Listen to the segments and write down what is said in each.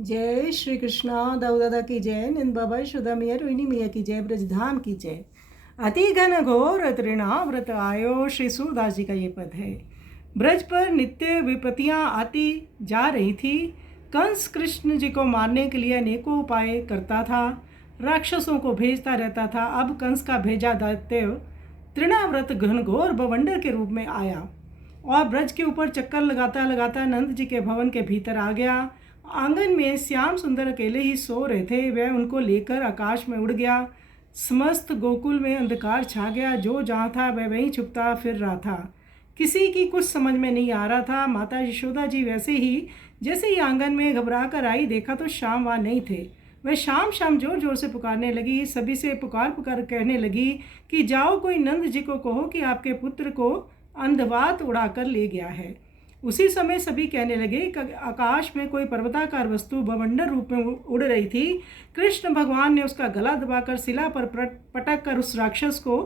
जय श्री कृष्णा। दाऊ दादा की जय। नंद बाबा यशोदा मैया रोहिणी मैया की जय। ब्रजधाम की जय। अति घन घोर तृणाव्रत आयो। श्री सूरदास जी का ये पद है। ब्रज पर नित्य विपत्तियां आती जा रही थी। कंस कृष्ण जी को मारने के लिए अनेकों उपाय करता था, राक्षसों को भेजता रहता था। अब कंस का भेजा दैत्य तृणाव्रत घनघोर बवंडर के रूप में आया और ब्रज के ऊपर चक्कर लगाता लगाता नंद जी के भवन के भीतर आ गया। आंगन में श्याम सुंदर अकेले ही सो रहे थे। वह उनको लेकर आकाश में उड़ गया। समस्त गोकुल में अंधकार छा गया। जो जहाँ था वह वहीं छुपता फिर रहा था। किसी की कुछ समझ में नहीं आ रहा था। माता यशोदा जी वैसे ही जैसे ही आंगन में घबरा कर आई, देखा तो श्याम वहाँ नहीं थे। वह शाम शाम जोर जोर से पुकारने लगी। सभी से पुकार पुकार कहने लगी कि जाओ, कोई नंद जी को कहो कि आपके पुत्र को अंधवात उड़ाकर ले गया है। उसी समय सभी कहने लगे कि आकाश में कोई पर्वताकार वस्तु बवंडर रूप में उड़ रही थी। कृष्ण भगवान ने उसका गला दबाकर शिला पर पटक कर उस राक्षस को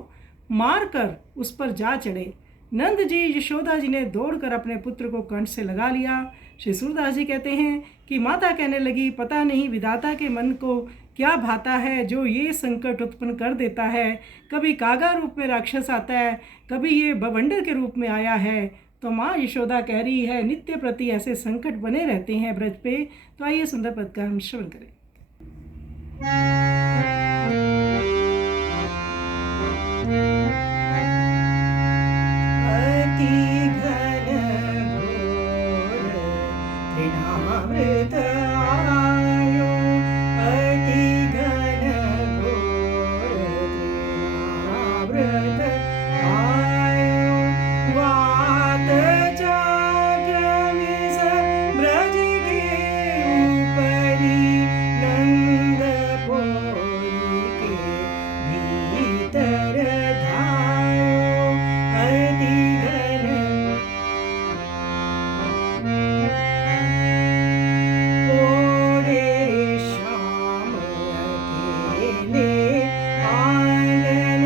मार कर उस पर जा चढ़े। नंद जी यशोदा जी ने दौड़कर अपने पुत्र को कंठ से लगा लिया। श्री सूरदास जी कहते हैं कि माता कहने लगी, पता नहीं विधाता के मन को क्या भाता है जो ये संकट उत्पन्न कर देता है। कभी कागा रूप में राक्षस आता है, कभी ये बवंडर के रूप में आया है। तो माँ यशोदा कह रही है, नित्य प्रति ऐसे संकट बने रहते हैं ब्रज पे। तो आइए सुंदर पद का हम श्रवण करें। अति घन घोर तृणाव्रत आयो। अति घन घोर तृणाव्रत आयो। वात जाग्रविस ब्रज के ऊपरी। नंद पोई के भीतर धायो। अति घन ओढ़े श्याम अकेले। आंगन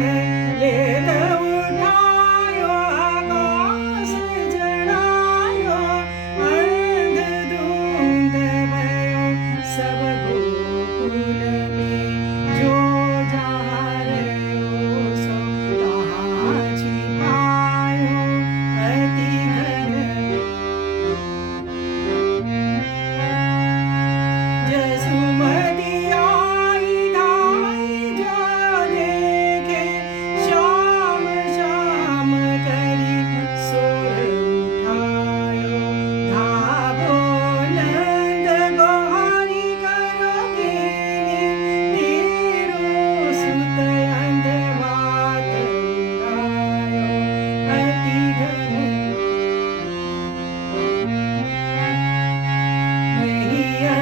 लेत उठायो। आकाश जड़ायो। अंधधुंध भयो सब गोकुल में। जो जहाँ रहो सो तहाँ छिपायो। अति घन जसुमती आई धाई जो देखे। श्याम श्याम करी सोर उठायो। धावो नंद गोहारी करो कीनी। तेरो सुत अंधवात उड़ायो। अति घन मैया